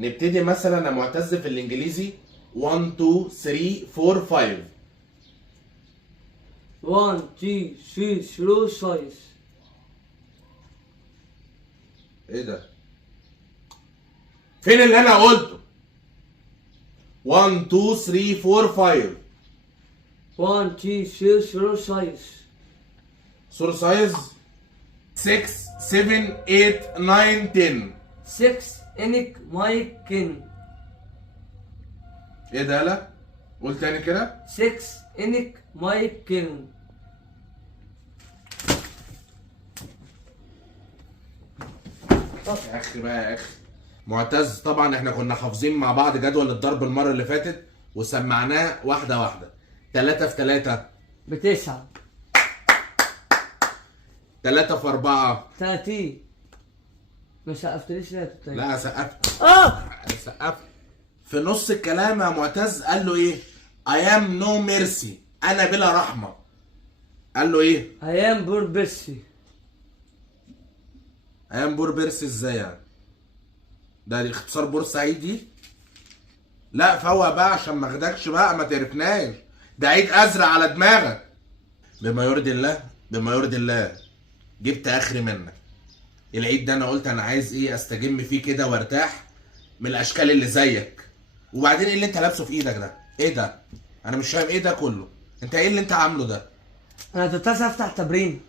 نبتدي مثلا يا معتز في الانجليزي 1 2 3 4 5. 1 2 3 4 5. ايه ده؟ فين اللي انا قلته؟ 1 2 3 4 5. 1 2 3 4 5. سور سايز 6 7 8 9 10. 6 انك مايكن. ايه ده؟ لا قول تاني كده. 6 انك مايكن. يا اخي بقى يا اخي معتز، طبعا احنا كنا حافظين مع بعض جدول الضرب المره اللي فاتت وسمعناه واحده واحده. 3 في 3 ب9. 3 في 4. 30. ما سقفتليش ليه؟ لا سقفت سقفت. في نص الكلام يا معتز قال له ايه؟ I am no mercy، انا بلا رحمه. قال له ايه؟ ايام بور بيرسي. I am بور بيرسي ازاي يعني؟ ده اختصار بورسعيدي؟ لا فوق بقى عشان ما اخدكش بقى، ما تعرفناش، ده عيد ازرق على دماغك. بما يرضي الله، بما يرضي الله، جبت اخري منك. العيد ده انا قلت انا عايز ايه استجم فيه كده وارتاح من الاشكال اللي زيك. وبعدين ايه اللي انت لابسه في ايدك ده؟ ايه ده؟ انا مش فاهم ايه ده كله. انت ايه اللي انت عامله ده؟ انا تتصل افتح تبرين.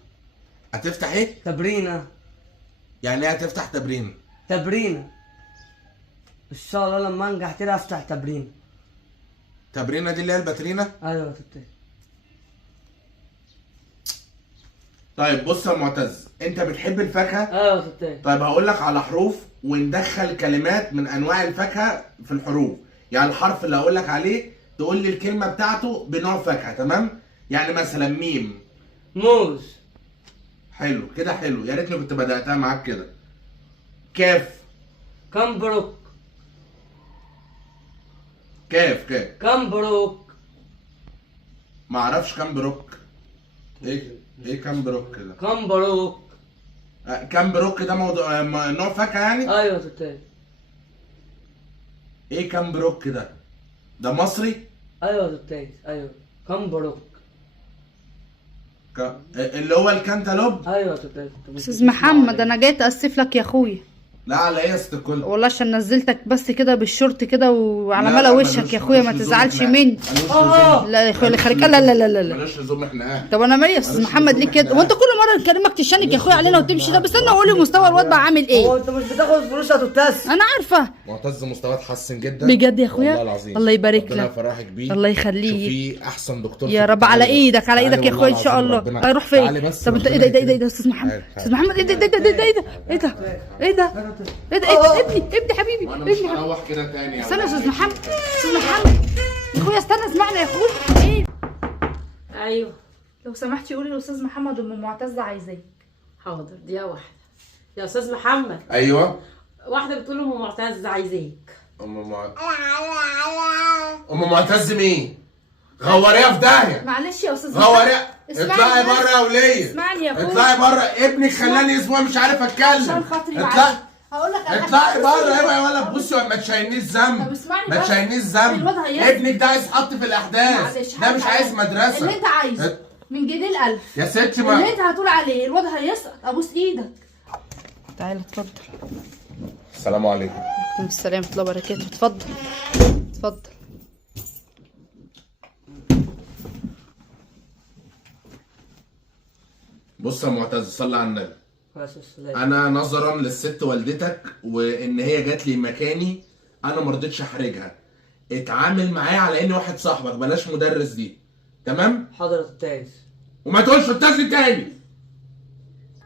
هتفتح ايه؟ تبرينه. يعني ايه هتفتح تبرين؟ تبرينه. ان شاء الله لما انجح كده افتح تبرين. تبرينه دي اللي هي الباترينا؟ ايوه تبتدي. طيب بص يا معتز، انت بتحب الفاكهه؟ ايوه تبتدي. طيب هقول لك على حروف وندخل كلمات من انواع الفاكهه في الحروف. يعني الحرف اللي هقول لك عليه تقول لي الكلمه بتاعته بنوع فاكهه، تمام؟ يعني مثلا ميم. موز. حلو كده، حلو، يا ريتني كنت بداتها معاك كده. كاف. كامبروك. كاف. كامبروك. ما اعرفش كام بروك. ايه كام بروك ده؟ كامبروك. كام بروك ده موضوع نوع فاكهه يعني؟ ايوه تبتدي. ايه كام بروك ده؟ ده مصري؟ ايوه تبتدي. ايوه كامبروك. اللي هو الكنتالوب؟ ايوه تبتدي. استاذ محمد انا جاي اتاسف لك يا اخويا لا على ايه يا ست الكل؟ والله عشان نزلتك بس كده بالشورت كده وعلى لا، ملا لا، وشك ملوش- يا اخويا، ما ملوش تزعلش لزوم مني. إحنا. لا يا اخويا اللي خليك، لا لا لا لا لا. ملوش لزوم احنا. طب انا مالي يا استاذ ملوش محمد لزوم ليه كده؟ إحنا. وانت كل مره نكلمك تشنك يا اخويا علينا وتمشي؟ ده بس انا اقول لي مستوى الواد بقى عامل هو ايه. انت مش بتاخد فلوس يا تبتس؟ انا عارفه معتز مستواه اتحسن جدا بجد يا اخويا. والله العظيم. الله يبارك ربنا لك. يفرحك بيه. الله يخليك. شوفيه احسن دكتور يا في رب على التعليم. ايدك، على ايدك يا تعالي اخويا ان والله شاء العظيم الله. ربنا. اروح فين؟ تعالي بس طب انت ربنا ايه ده يكرمك. يا استاذ محمد؟ تعالي. استاذ محمد ايه ده ايه ده ايه ده ايه ده ايه ده ايه ده ايه ده ابني حبيبي وانا مش ابني حبيبي. هروح كده تاني يا استنى يا ولاد. استاذ محمد، استاذ محمد يا اخويا استنى اسمعنا يا اخويا. ايه ايوه لو سمحتي قولي لاستاذ محمد ام معتزه عايزاك. حاضر، دقيقة واحدة يا استاذ محمد. ايوه واحدة بتقول ام معتز عايزاك. ام معتز مين؟ غوريها في داهيه. معلش يا استاذ غوريها. اسمعني اطلعي بس. بره يا وليه. اسمعني يا اخويا. اطلعي بره، ابنك خلاني اسبوع مش عارف اتكلم. عشان خاطري اطلعي. معلش هقول لك اطلعي بره ايوه يا ولد. بصي ما تشيلنيش ذنب. طب اسمعني ما بس. تشيلنيش ذنب. الواد هيسمع. ابنك ده عايز يتحط في الاحداث. معلش ده مش عايز مدرسه. اللي انت عايزه من جنيه الالف يا ستي اللي ما انت هتقول عليه الواد هيسقط. ابوس ايدك. تعالى اتفضل. السلام عليكم. وعليكم السلام ورحمه الله وبركاته. اتفضل اتفضل. بص يا معتز، صلي على النبي. بس السلام. انا نظرا للست والدتك وان هي جات لي مكاني انا ما رضيتش احرجها. اتعامل معايا على اني واحد صاحبك، بلاش مدرس دي، تمام؟ حاضر يا تبتس. وما تقولش استاذ تاني.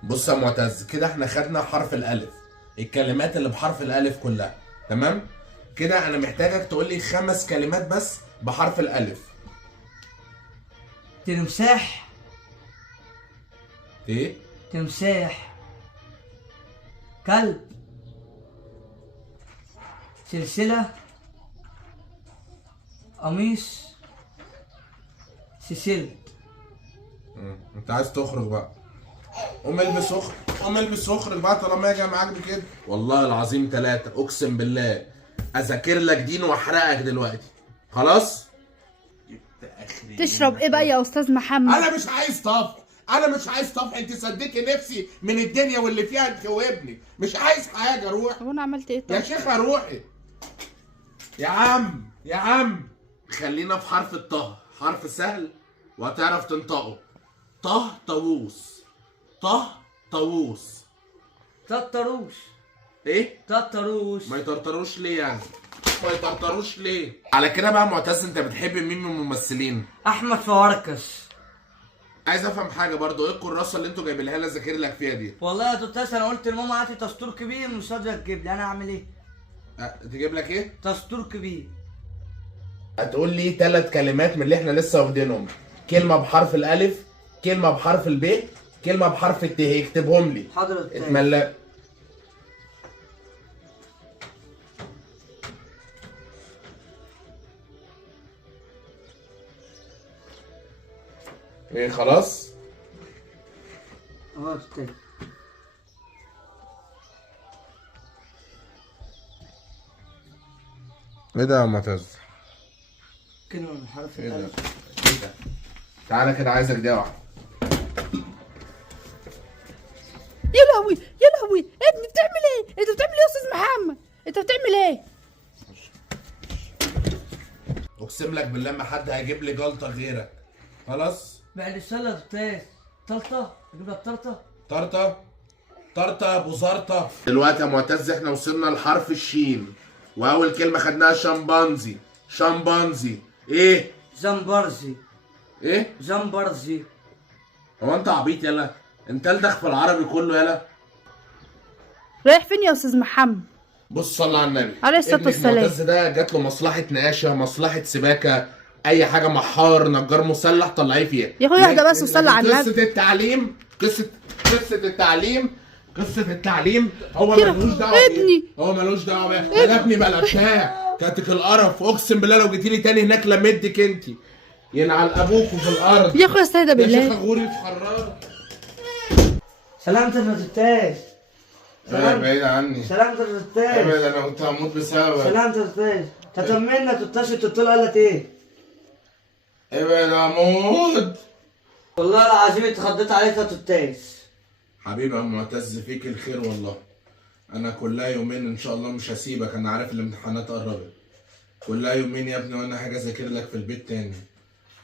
بص يا معتز، كده احنا خدنا حرف الالف، الكلمات اللي بحرف الالف كلها، تمام؟ كده انا محتاجك تقول لي 5 كلمات بس بحرف الالف. تمساح. ايه؟ تمساح. كلب. سلسلة. قميص. سلسلة. انت عايز تخرج بقى. قوم البس اخرج، قوم البس اخرج بقى طالما جاي معاك بكده. والله العظيم 3 اقسم بالله اذاكر لك دين واحرقك دلوقتي. خلاص؟ جبت اخري. تشرب ايه بقى يا استاذ محمد؟ انا مش عايز طفح، انا مش عايز طفح. انت صدقي نفسي من الدنيا واللي فيها انت وابني. مش عايز حاجه. روح طب انا عملت ايه يا طب؟ شيخه. روحي يا عم. يا عم خلينا في حرف الطه. حرف سهل وهتعرف تنطقه. طه طاووس. طه طاووس. تطروش. ايه؟ تطروش. ما يطرطروش ليه يعني؟ ما يطرطروش ليه؟ على كده بقى معتز، انت بتحب مين من الممثلين؟ احمد فواركس. عايز افهم حاجه برضو، ايه الكراسه اللي انتوا جايبينها لي اذاكر لك فيها دي؟ والله يا توتاس انا قلت لماما هاتي دستور كبير مش راضيه تجيب لي، انا اعمل ايه؟ تجيب لك ايه؟ دستور كبير. هتقول لي 3 كلمات من اللي احنا لسه واخدينهم. كلمه بحرف الالف، كلمه بحرف الب، كلمه بحرف الت. اكتبهم لي. حاضر يا توتاس. اتملى. ايه خلاص؟ اه يا توتاس. ايه ده يا معتز؟ كلمه من حرف ايه ده؟ الالف. ايه ده؟ تعالى كده عايزك دقيقه واحده. يا لهوي يا لهوي، ابني بتعمل ايه؟ انت بتعمل ايه يا استاذ محمد؟ انت بتعمل ايه؟ اقسم لك بالله ما حد هيجيب لي جلطه غيرك. خلاص؟ بعد السله يا توتاس. طلطه اجيب لك طلطه. طرطه. طرطه يا ابو زرطه. دلوقتي يا معتز احنا وصلنا لحرف الشين، واول كلمه خدناها شمبانزي. شمبانزي. ايه؟ زمبرزي. ايه؟ زمبرزي. هو انت عبيط يلا؟ انت الدخ في العربي كله يلا. رايح فين يا استاذ محمد؟ بص صلى على النبي عليه الصلاة ابنك والسلام. معتز ده جات له مصلحه نقاشه، مصلحه سباكه، اي حاجه، محار، نجار مسلح، طلعيه فيها. يا اخويا اهدى بس وصلي على النبي. قصه التعليم، قصه التعليم هو كده. ملوش دعوه ابني. بيه. هو ملوش دعوه بيه. يا ابني بلا بتاع كاتك القرف. اقسم بالله لو جيتي لي تاني هناك لمدك انت. ينعل ابوكوا في الارض. يا اخويا استهدى يا بالله. شيخه غوري في حراره. سلامتك يا توتاس. بعيد عني. سلامتك يا توتاس. ابعد، انا كنت هموت بسببك. سلامتك يا توتاس. تطمنا يا توتاس. الدكتور قالت ايه؟ ابعد اموت. والله العظيم اتخضيت عليك يا توتاس. حبيبي يا معتز فيك الخير والله. انا كلها يومين ان شاء الله مش هسيبك. انا عارف الامتحانات قربت. كلها يومين يا ابني وانا حاجه اذاكر لك في البيت تاني.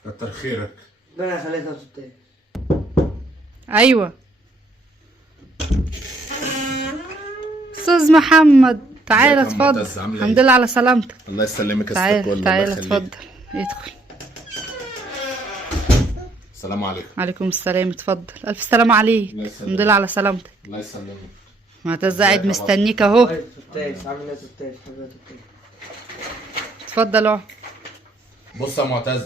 كتر خيرك. ربنا يخليك يا توتاس. ايوه استاذ محمد تعالى ازيك يا معتز، اتفضل. عامل ايه؟ الحمد لله على سلامتك. الله يسلمك يا ست تعالى الكل. تعالى الله يخليك. اتفضل ادخل. السلام عليكم. عليكم السلام اتفضل. الف سلام عليك. الله يسلمك. الحمد لله على سلامتك. الله يسلمك. معتز قاعد ازيك يا مستنيك اهو. طيب توتاس عامل ايه يا توتاس؟ حبيبي يا توتاس. اتفضل اقعد. بص يا معتز،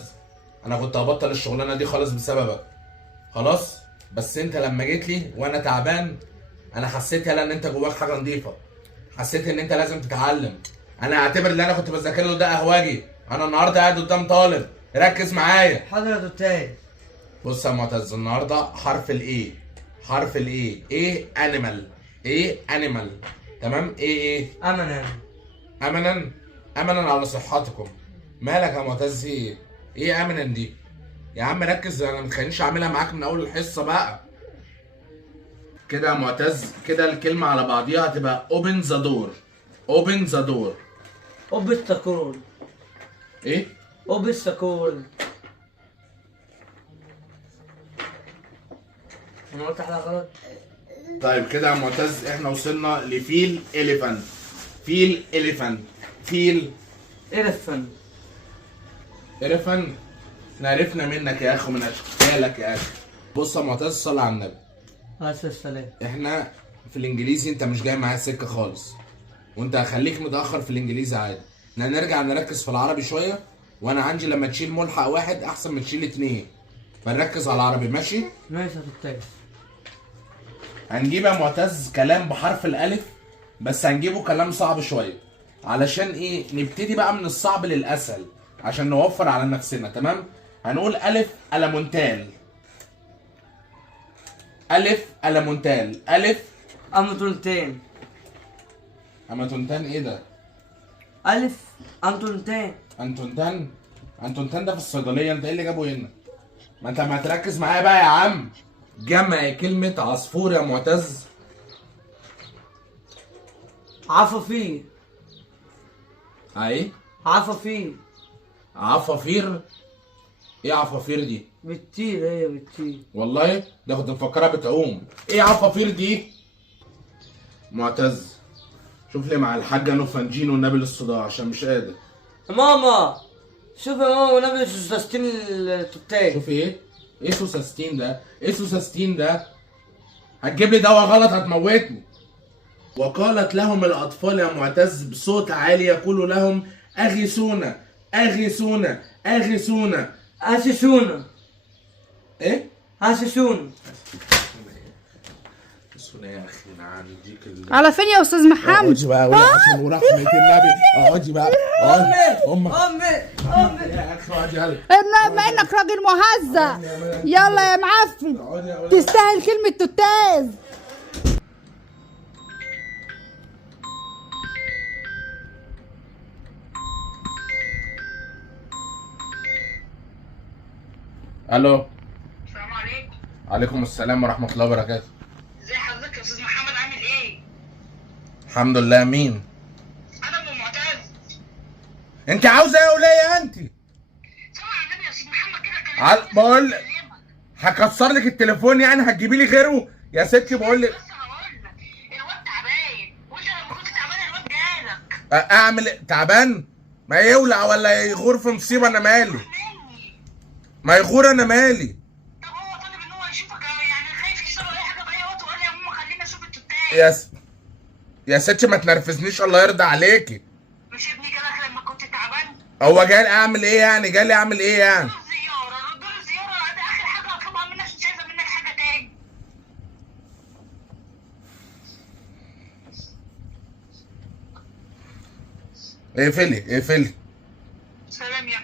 انا كنت هبطل الشغلانه دي خالص بسببك. خلاص؟ بس انت لما جيت لي وانا تعبان، انا حسيت يلا ان انت جواك حاجه نظيفه. حسيت ان انت لازم تتعلم. انا اعتبر اللي انا كنت بذاكر له ده اهواجي. انا النهارده قاعد قدام طالب. ركز معايا. حاضر يا توتاس. بص يا معتز، النهارده حرف الايه. حرف الايه. ايه انيمال. ايه انيمال. تمام؟ ايه امنا. امنا على صحتكم. مالك يا معتز؟ ايه امنا دي؟ يا عم ركز، انا ما تخلينيش اعملها معاك من اول الحصه بقى. كده يا معتز، كده الكلمه على بعضيها هتبقى اوبن ذا دور. اوبن ذا دور. اوبستاكول. ايه؟ اوبستاكول. انا قلت حاجه غلط؟ طيب كده يا معتز احنا وصلنا لفيل اليفانت. فيل اليفانت. فيل إلفن. اليفانت. احنا عرفنا منك يا اخي ومن اشكالك يا اخي. بص يا معتز صلي على النبي. عليه السلام. احنا في الانجليزي انت مش جاي معايا سكه خالص، وانت هخليك متاخر في الانجليزي عادي. احنا هنرجع نركز في العربي شويه، وانا عندي لما تشيل ملحق واحد احسن من تشيل 2. فنركز على العربي ماشي؟ ماشي يا توتاس. هنجيب يا معتز كلام بحرف الالف، بس هنجيبه كلام صعب شويه. علشان ايه؟ نبتدي بقى من الصعب للاسهل عشان نوفر على نفسنا. تمام؟ هنقول الف المونتال. الف المونتال. الف امتونتين. اماتونتان. ايه ده؟ ألف أنتونتين. انتونتان ده في الصيدليه، انت ايه اللي جابه هنا؟ ما انت ما تركز معايا بقى يا عم. جمع كلمه عصفور يا معتز. عصافير. ايه عصافير. عصافير؟ ايه عصافير دي؟ بتطير، هي بتطير. والله ده كنت مفكرها بتعوم. ايه عصافير دي؟ معتز شوف لي مع الحاجه نوفانجينو والنبي للصداع عشان مش قادر. ماما شوف يا ماما ونبي سوستين التوتات. شوف ايه؟ ايه سوساستين ده؟ ايه سوساستين ده؟ هتجيب لي دواء غلط هتموتني. وقالت لهم الاطفال يا معتز بصوت عالي يقول لهم اغثونا اغثونا اغثونا. أسسونا. ايه؟ أسسونا. اغثونا يا اخي انا عنديك على فين يا استاذ محمد؟ اقعدي بقى عشان ورحمة النبي. اقعدي بقى اقعدي. امك أمي. يا اخي اقعدي يلا. بما انك راجل مهزأ، يلا يا معفن، اقعدي يا ولاد. تستاهل كلمة توتاز. الو. السلام عليكم. عليكم السلام ورحمة الله وبركاته. ازي حضرتك يا استاذ محمد، عامل ايه؟ الحمد لله. مين؟ انا ام معتز. انت عاوزة ايه يا ولية انت؟ سمع على النبي يا استاذ محمد كده كلمني. بقول هكسر لك التليفون يعني هتجيبي لي غيره يا ستي بقول لك. بس هقول لك الواد تعبان، وانت لما كنت تعبان الواد جالك. اعمل إيه؟ تعبان؟ ما يولع ولا يغور في مصيبة انا مالي. مني. ما يغور انا مالي. طب هو طالب ان هو يشوفك، يعني خايف يشتغل اي حاجه باي وقت، وقال لي يا ماما خلينا نشوف التوتات. يا ستي ما تنرفزنيش الله يرضى عليكي. مش ابني جالك لما كنت تعبان؟ هو جاي اعمل ايه يعني؟ جاي اعمل ايه يعني؟ رد الزياره، رد له الزياره، ده اخر حاجه هطلبها منك، مش عايزه منك حاجه تاني. اقفلي. سلام يا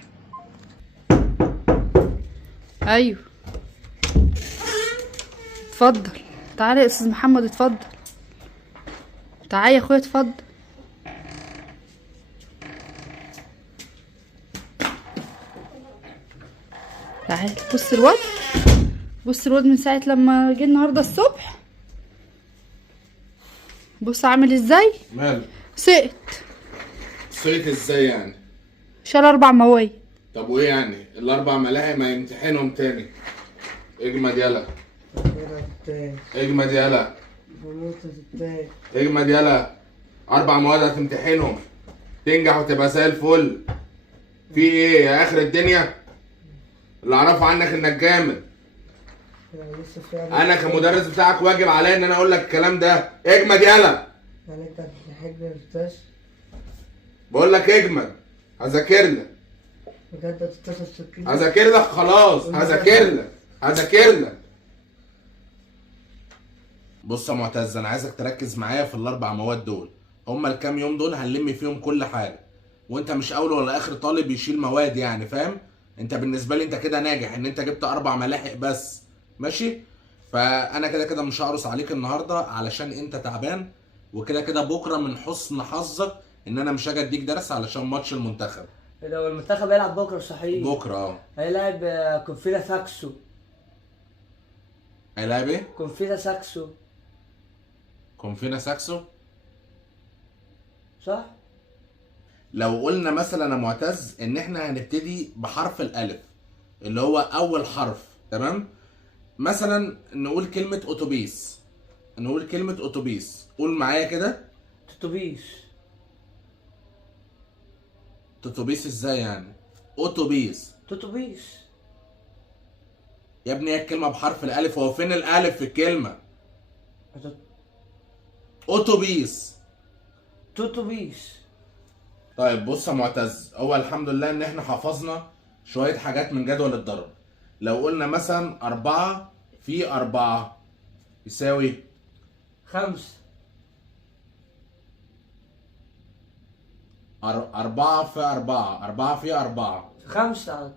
ايوه اتفضل. تعالى يا استاذ محمد اتفضل. تعالى يا اخويا اتفضل. تعالى بص الواد، بص الواد من ساعة لما جه النهارده الصبح، بص عامل ازاي. ماله؟ سقط. صيت ازاي يعني؟ شال 4 مواد. طب وايه يعني؟ الاربع ملاهي ما يمتحنهم تاني. اجمد يلا. اجمد يلا. اجمد يلا. 4 مواد هتمتحنهم تنجح وتبقى زي الفل. في ايه يا اخر الدنيا؟ اللي اعرفه عنك انك جامد. انا كمدرس بتاعك واجب عليا ان انا اقول لك الكلام ده. اجمد يلا. بقول لك اجمد. هذاكر لك. هذاكر لك خلاص. هذاكر لك. بص يا معتز انا عايزك تركز معايا في ال4 مواد دول. هما الكام يوم دول هنلم فيهم كل حاجه، وانت مش اول ولا اخر طالب يشيل مواد يعني فاهم. انت بالنسبه لي انت كده ناجح ان انت جبت 4 ملاحق بس ماشي. فانا كده مش هقرص عليك النهارده علشان انت تعبان، وكده بكره من حسن حظك ان انا مش هاجي اديك درس علشان ماتش المنتخب. لو المنتخب هيلعب بكره صحيح. بكره هيلعب كونفيدا ساكسو. هيلعب ايه؟ كونفيدا ساكسو كونفينا ساكسو. صح؟ لو قلنا مثلا يا معتز ان احنا هنبتدي بحرف الالف اللي هو اول حرف، تمام؟ مثلا نقول كلمة اتوبيس. قول معايا كده. توتوبيس. اتوبيس ازاي يعني؟ اتوبيس توتوبيس. يا ابني هي الكلمة بحرف الالف، هو فين الالف في الكلمة؟ اتوبيس. توتوبيس. طيب بص يا معتز، هو الحمد لله ان احنا حفظنا شوية حاجات من جدول الضرب. لو قلنا مثلا 4 في 4 يساوي 5. 4 في 4. 4 في 4 5.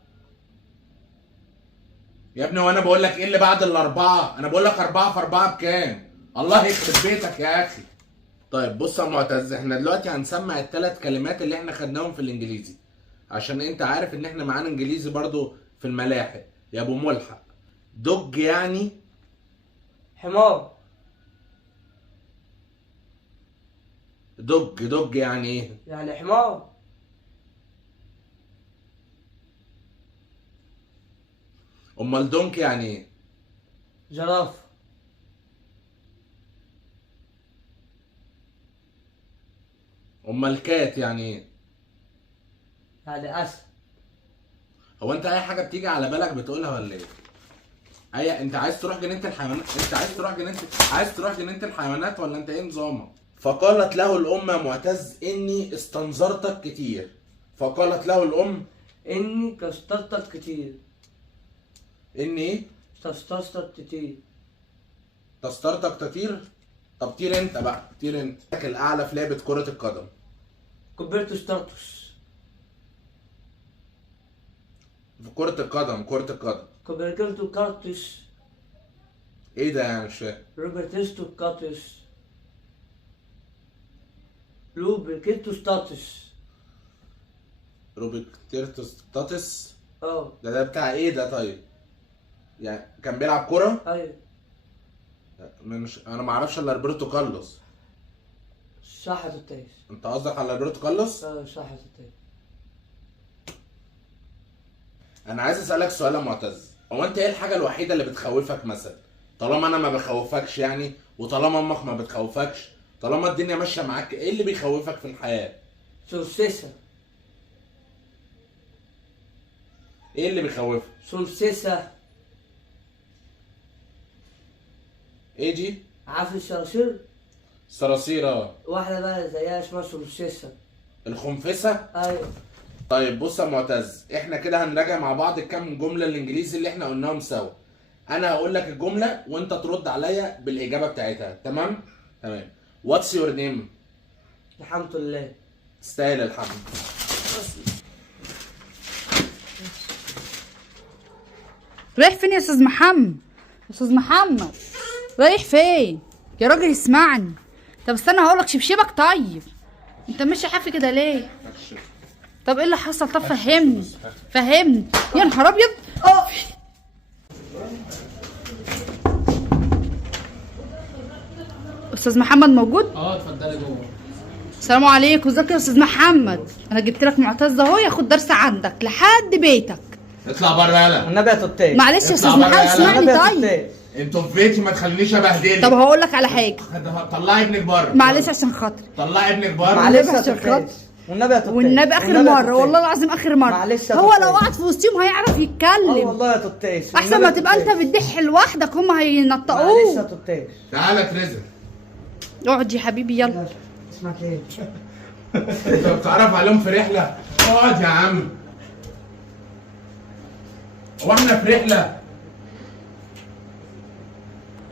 يا ابني وانا بقول لك ايه اللي بعد ال4؟ انا بقول لك 4 في 4 بكام؟ الله يخرب بيتك يا اخي. طيب بص يا معتز، احنا دلوقتي هنسمع الثلاث كلمات اللي احنا خدناهم في الانجليزي، عشان انت عارف ان احنا معانا انجليزي برضو في الملاحق يا ابو ملحق. دوج يعني حمار. دوج يعني ايه؟ يعني حمار. امال دونك يعني ايه؟ زرافة. امال كات يعني ايه؟ يعني اسد. هو انت اي حاجه بتيجي على بالك بتقولها ولا ايه؟ انت عايز تروح جنينه الحيوانات؟ انت عايز تروح جنينه الحيوانات ولا انت ايه نظامك؟ فقالت له الام يا معتز اني استنظرتك كتير. فقالت له الام اني كسترتك كتير. اني ايه؟ كسترتك كتير. تسترتك كتير. طب طير انت بقى، طير انت. الاعلى في لعبه كره القدم. كبرت ستارتوس. في كره القدم. كبرت كارتوس. ايه ده يعني مش فاهم. روبرتستو كاتوس. لوبريكيتو ستاتوس. روبرتيرتوس تاتس. اه. ده بتاع ايه ده طيب؟ يعني كان بيلعب كرة؟ ايوه. انا ما اعرفش الا روبرتو كارلوس. صح يا توتاس. انت قصدك على روبرتو كارلوس؟ اه صح يا توتاس. انا عايز اسالك سؤال يا معتز، هو انت ايه الحاجة الوحيدة اللي بتخوفك مثلا؟ طالما انا ما بخوفكش يعني، وطالما امك ما بتخوفكش، طالما الدنيا ماشية معاك، ايه اللي بيخوفك في الحياة؟ سولسيسا. ايه اللي بيخوفك؟ سولسيسا. ايه دي؟ عارف الصراصير؟ صراصير. واحدة بقى زيها اسمها سولسيسا. الخنفسة؟ ايوه. طيب بص يا معتز، احنا كده هنراجع مع بعض الكام جملة الانجليزي اللي احنا قلناهم سوا. انا هقول لك الجملة وانت ترد عليا بالاجابة بتاعتها، تمام؟ تمام. واتس يور نيم؟ الحمد لله. تستاهل الحمد. رايح فين يا استاذ محمد؟ استاذ محمد رايح فين يا راجل؟ اسمعني. طب استنى هقولك شبشبك. طيب انت ماشي حافي كده ليه؟ طب ايه اللي حصل؟ طب فهمني. يا نهار ابيض. استاذ محمد موجود؟ اتفضلي جوه. السلام عليكم. ازيك يا استاذ محمد؟ انا جبت لك معتز اهو ياخد درس عندك لحد بيتك. اطلع بره يلا. والنبي يا توتاس. معلش يا استاذ اطلع محمد بره يا اسمعني والنبي يا طيب. توتاس. انتوا في بيتي ما تخلينيش ابهدلك. طب هقول لك على حاجه. طلعي ابنك بره. معلش عشان خاطري. طلعي ابنك بره. معلش يا عشان توتاس. والنبي يا توتاس. والنبي اخر مره، والله العظيم اخر مره. معلش يا هو توتاس. لو قعد في وسطهم هيعرف يتكلم. والله يا توتاس. احسن ما تبقى انت بتضح لوحدك، هم معلش يا هينطقوه. توتاس. تعالى ترزق. اقعد يا حبيبي يلا. اسمك ايه؟ انت بتعرف عليهم في رحله؟ اقعد يا عم. هو احنا في رحله؟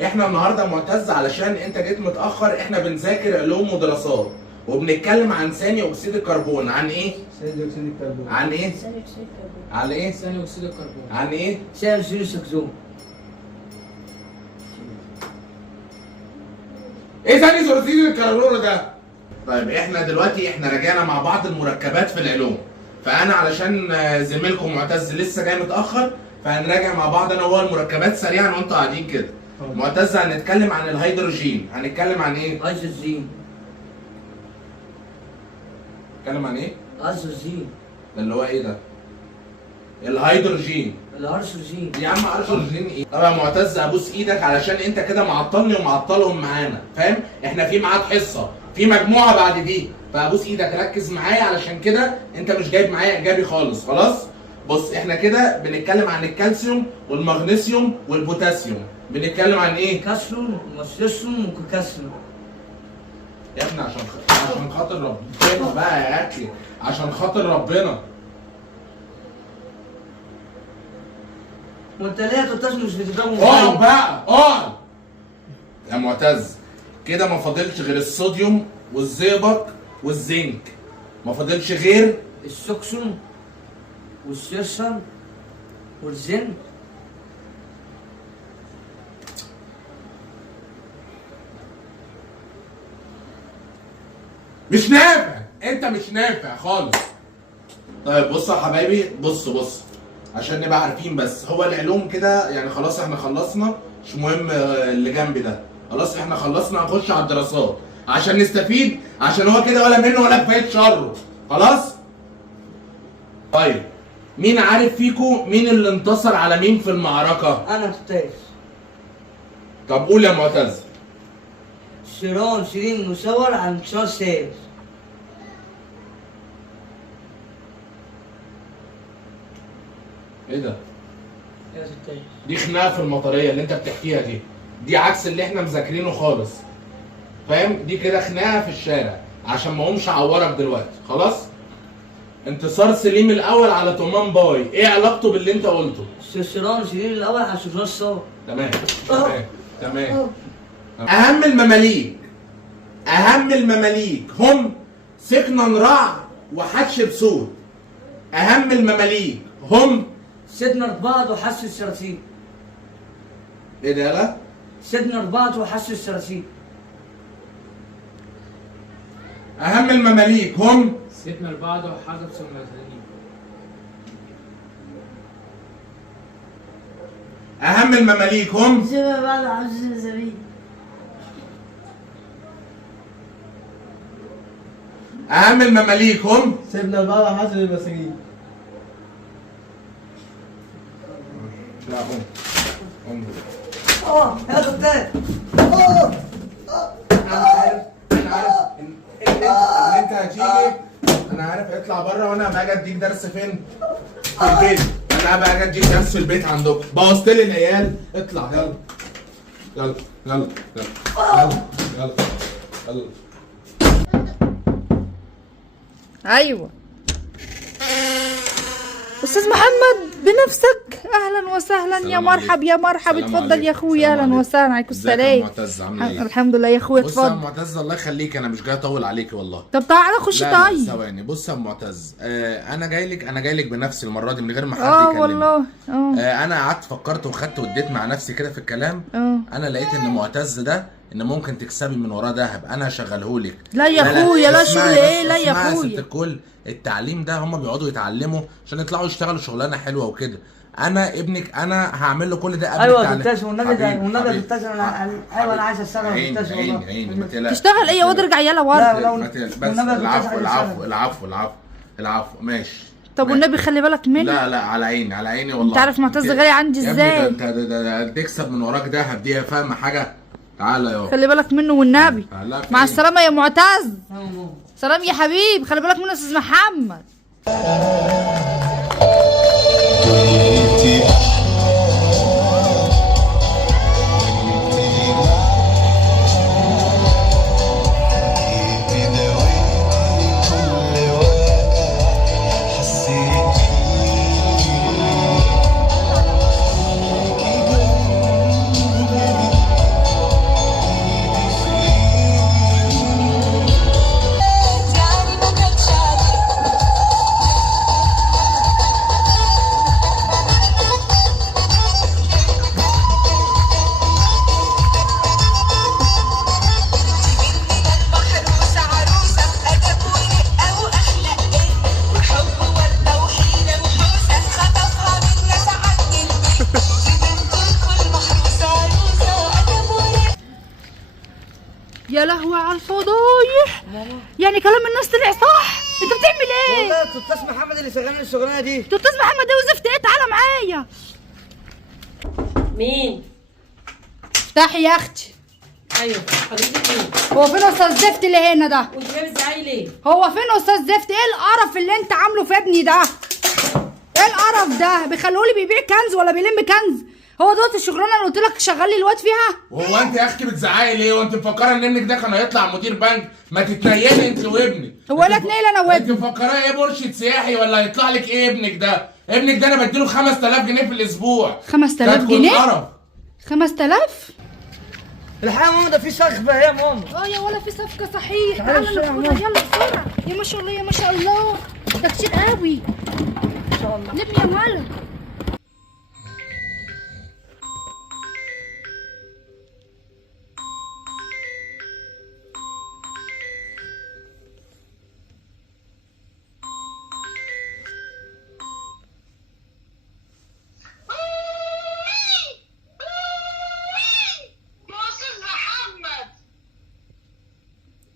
احنا النهارده معتز علشان انت جيت متاخر، احنا بنذاكر علوم ودراسات وبنتكلم عن ثاني اكسيد الكربون. عن ايه؟ ثاني اكسيد الكربون. عن ايه؟ ثاني اكسيد الكربون. عن ايه؟ ثاني اكسيد الكربون. عن ايه؟ ثاني اكسيد الكربون. ايه ثاني اكسيد الكربون ده؟ طيب احنا دلوقتي راجعنا مع بعض المركبات في العلوم، فانا علشان زميلكم معتز لسه جاي متاخر فهنراجع مع بعض انا وهو المركبات سريعا وانتوا قاعدين كده. معتز هنتكلم عن الهيدروجين. هنتكلم عن ايه؟ هيدروجين. نتكلم عن ايه؟ هيدروجين. ده اللي هو ايه ده؟ الهيدروجين. الهيدروجين. يا عم هيدروجين ايه؟ طب يا معتز ابوس ايدك علشان انت كده معطلني ومعطلهم معانا، فاهم؟ احنا في ميعاد حصه، في مجموعه بعد دي، فابوس ايدك ركز معايا علشان كده انت مش جايب معايا ايجابي خالص، خلاص؟ بص احنا كده بنتكلم عن الكالسيوم والمغنيسيوم والبوتاسيوم. بنتكلم عن ايه؟ كالسيوم ومغنيسيوم وبوتاسيوم. يا ابني عشان خاطر ربنا بقى يا اخي، عشان خاطر ربنا. وانت ليه يا توتاس مش بتجاوب؟ اقعد بقى اقعد يا معتز. كده ما فاضلش غير الصوديوم والزئبق والزنك، ما فاضلش غير السكسون والسيرسم والزنك. مش نافع، انت مش نافع خالص. طيب بصوا يا حبايبي، بص عشان نبقى عارفين بس، هو العلوم كده يعني خلاص احنا خلصنا، مش مهم اللي جنبي ده، خلاص احنا خلصنا، هنخش على الدراسات عشان نستفيد، عشان هو كده ولا منه ولا كفايه شره، خلاص؟ طيب مين عارف فيكم مين اللي انتصر على مين في المعركة؟ انا استاذ. طب قول يا معتز. شيرين شيرين مصور عن انتصار سيف. ايه ده؟ يا استاذ دي خناقة في المطرية اللي انت بتحكيها دي عكس اللي احنا مذاكرينه خالص. فاهم؟ دي كده خناقة في الشارع عشان ما اقومش اعورك دلوقتي، خلاص؟ انتصار سليم الاول على تومان باي، ايه علاقته باللي انت قلته؟ شيرين شيرين الاول عن انتصار سيف. تمام. اهم المماليك هم سكنن رع وحتشبسوت. اهم المماليك هم سيدنا رباط وحس الشراسيب. ايه ده يالا؟ سيدنا رباط وحس الشراسيب. اهم المماليك هم سيبنا لبعض وحاجة بسمتانين. اهم المماليك هم سيبنا بعض عزيز الزبيب. اهم المماليك هم سيبنا لبعض حسن المساجين. لا هم يا استاذ. انا عارف ان انت هتيجي، انا عارف اطلع بره وانا باجي اديك درس فين؟ في البيت. انا باجي اديك درس في البيت عندكم، بوظت لي العيال، اطلع يلا. ايوه استاذ محمد بنفسك، اهلا وسهلا، يا مرحب يا مرحب، اتفضل يا اخويا، اهلا وسهلا، عليكم السلام. ازيك يا معتز، عامله ايه؟ الحمد لله يا اخويا، بص يا اتفضل. معتز الله يخليك، انا مش جاي اطول عليكي والله. طب تعالى خش. لا طيب ثواني، بص يا معتز، انا جاي لك بنفسي المره دي من غير ما حد يكلمني. والله انا قعدت فكرت وخدت واديت مع نفسي كده في الكلام. انا لقيت ان معتز ده ان ممكن تكسبي من وراه ذهب، انا هشغلهولك. لا يا اخويا، لا شغل ايه، لا يا ست اخويا. الكل، التعليم ده هم بيقعدوا يتعلموا عشان يطلعوا يشتغلوا شغلانه حلوه وكده. انا ابنك انا هعمل له كل ده قبل ايوه التعليم. يا استاذ، والنبي ده والنبي يا حبيبي. استاذ ايوه انا عايز اشتغل يا استاذ والله. عيني ما تقلقش. تشتغل ايه يا واد، ارجع يلا ورا. لا ما تقلقش، بس العفو ماشي. طب والنبي خلي بالك مني. لا على عيني والله. انت عارف معتز غالي عندي ازاي؟ يا ابني ده تكسب من وراك دهب، دي فاهمه حاجه؟ تعالى يا خلي بالك منه والنبي. مع السلامه يا معتز. سلام يا حبيبي، خلي بالك منه يا استاذ محمد. يا لهوي على الفضايح، يعني كلام الناس طلع صح؟ انت بتعمل ايه؟ والله استاذ محمد اللي شغال الشغلانه دي. استاذ محمد ده وزفت ايه؟ تعالى معايا. مين؟ افتحي يا اختي. ايوه حضرتك مين؟ هو فين استاذ زفت اللي هنا ده؟ وانت جايبه ازاي ليه؟ هو فين استاذ زفت؟ ايه القرف اللي انت عامله في ابني ده؟ ايه القرف ده؟ بيخلوه لي بيبيع كنز ولا بيلم كنز؟ هو دوت الشغلانه اللي قلت لك شغال لي الواد فيها؟ وهو انت يا اختي بتزعقي ليه؟ وانت مفكره ان ابنك ده كان هيطلع مدير بنك؟ ما تتنيلي انت وابنك. هو لا تنيل انا وابني. انت مفكراه ايه، مرشد سياحي ولا هيطلع لك ايه ابنك ده؟ ابنك ده انا بديله 5000 جنيه في الاسبوع. 5000 جنيه؟ قرف. 5000؟ الحقيقه يا ماما ده في صخبه يا ماما. يا ولا في صفقه صحيح. تعالى ناخدها يلا بسرعه. يا ما شاء الله يا ما شاء الله، ده كتير قوي. ان شاء الله. لم يا مالا.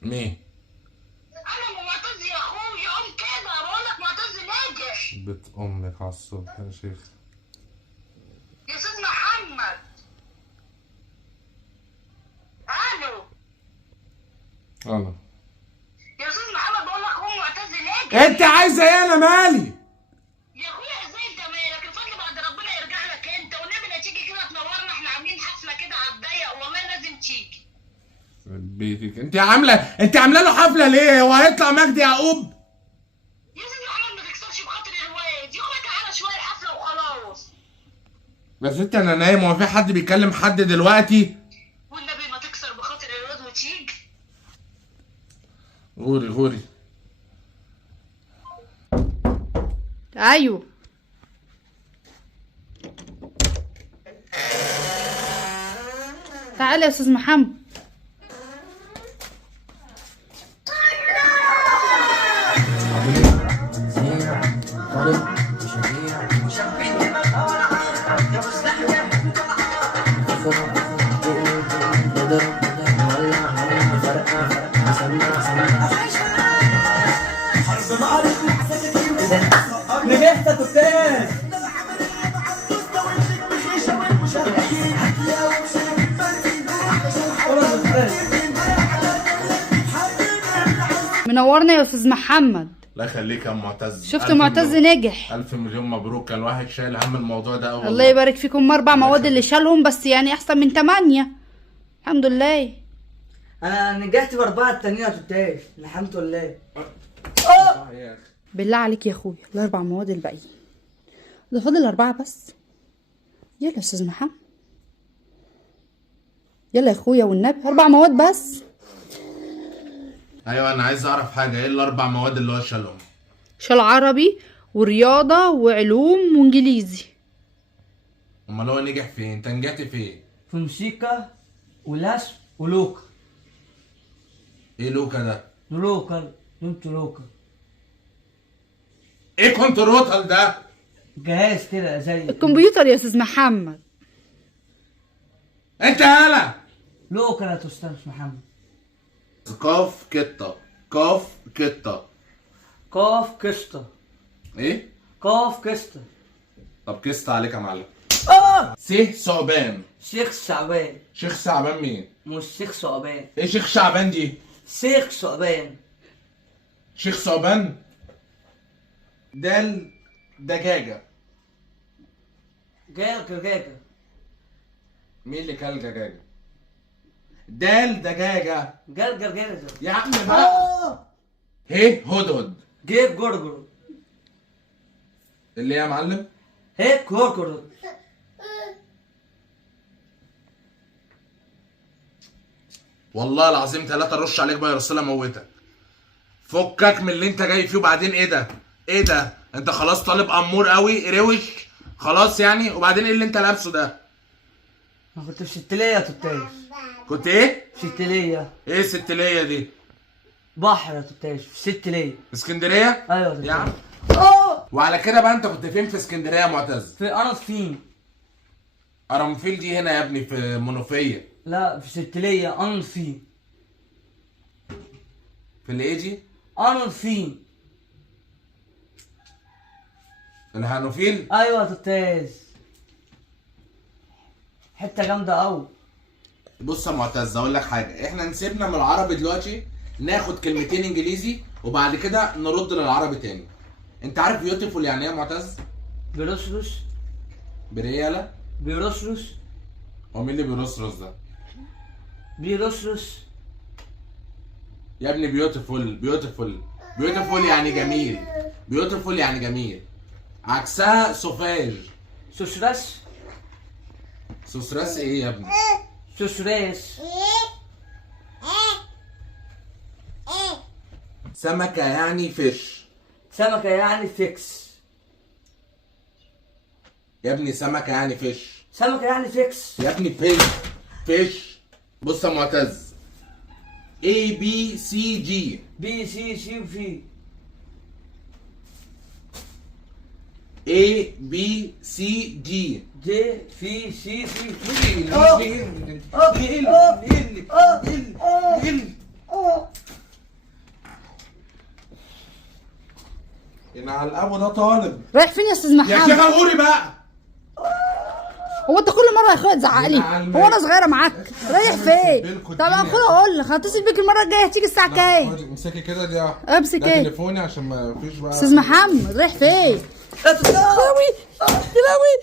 مين؟ انا معتز يا اخويا، قوم كده بقول لك معتز ناجح. بيت امك على الصبح يا شيخ. يا استاذ محمد. الو. انا يا استاذ محمد بقول لك قوم معتز ناجح. انت عايزه ايه؟ انا مالي يا اخويا ازاي انت مالك؟ الفضل بعد ربنا يرجع لك انت، والنبي لا تيجي كده تنورنا، احنا عاملين حفله كده على الضيق والله لازم تيجي. بيتك انت عامله له حفله ليه؟ هو هيطلع مجدي يعقوب؟ يا سيدي محمد ما تكسرش بخاطر الهوايه دي، اخويا تعالى شويه الحفله وخلاص. يا ست انا نايم، هو في حد بيكلم حد دلوقتي؟ والنبي ما تكسر بخاطر الواد وتيجي. غوري ايوه تعالى يا استاذ محمد. نجحت يا استاذ. منورنا يا استاذ محمد. الله يخليك يا معتز. شفت معتز نجح. الف مليون مبروك. كان الواحد شايل هم الموضوع ده اول. الله يبارك فيكم. 4 مواد اللي شالهم بس يعني احسن من 8. الحمد لله. انا نجحت ب4 التانيين يا استاذ الحمد لله. بالله عليك يا اخويا ال4 مواد الباقيين ده فاضل 4 بس. يلا يا استاذ محمد يلا يا اخويا والنبي 4 مواد بس. ايوه انا عايز اعرف حاجه، ايه ال4 مواد اللي هو شالهم؟ شال عربي ورياضة وعلوم وانجليزي. امال هو نجح فين؟ انت نجحت فين؟ في موسيقى ورسم ولوكا. ايه لوكا ده؟ لوكا نمت لوكا. ايه كنتروتال ده؟ جهاز كده زي الكمبيوتر يا استاذ محمد. انت هلا لوكا يا استاذ محمد. قاف كتة قاف كتة. قاف كسطة. ايه؟ قاف كسطة. طب كست عليك يا معلم. س ثعبان. شيخ شعبان. شيخ ثعبان مين؟ مش شيخ ثعبان. ايه شيخ شعبان دي؟ شيخ ثعبان. شيخ ثعبان. دال دجاجة. دجاجة. مين اللي كل دجاجة؟ دال دجاجة. جرجر. يا عم بقى. هي هدهد. جيب جرجر. اللي هي يا معلم؟ هيك جرجر. والله العظيم 3 رش عليك بقى يا رسول الله موتك. فكك من اللي انت جاي فيه. وبعدين ايه ده؟ انت خلاص طالب امور قوي روش خلاص يعني. وبعدين ايه اللي انت لابسه ده؟ انا كنت في ستلية يا استاذ. كنت ايه؟ ستلية. ايه ستلية دي؟ بحر يا استاذ في ستلية. اسكندرية؟ ايوه يا عم. وعلى كده بقى انت كنت فين في اسكندرية يا معتز؟ في أنصفين. قرنفيل دي هنا يا ابني في منوفية. لا في ستلية أنصفين. في الايه دي؟ أنصفين. الهانوفيل؟ ايوه يا استاذ. حته جامده قوي. بص يا معتز اقول لك حاجه، احنا نسيبنا من العربي دلوقتي، ناخد كلمتين انجليزي وبعد كده نرد للعربي تاني. انت عارف بيوتيفول يعني ايه يا معتز؟ بيرسرس. بريالة؟ بيرسرس. هو مين اللي بيرصرص ده؟ بيرسرس. يا ابني بيوتيفول يعني جميل. بيوتيفول يعني جميل. عكسها سوفاج. سوسراس. سوسراس ايه يا ابني؟ سوسراس. سمكة يعني فيش. سمكة يعني فيكس. يا ابني سمكة يعني فيش. سمكة يعني فيكس. يا ابني فيش. بص يا معتز، A B C G. بي سي سي في. A B C G. جي في سي في. على الابو ده طالب. رايح فين يا استاذ يا محمد؟ شيخه غوري بقى. هو انت كل مره يا اخويا تزعق لي؟ هو انا صغيره معاك؟ رايح فين؟ طب انا اقول لك هتصل بيك المره الجايه، هتيجي الساعه كام؟ امسكي كده دي. امسك ده ايه؟ تليفوني عشان ما فيش بقى. استاذ محمد رايح فين؟ يا لهوي يا لهوي.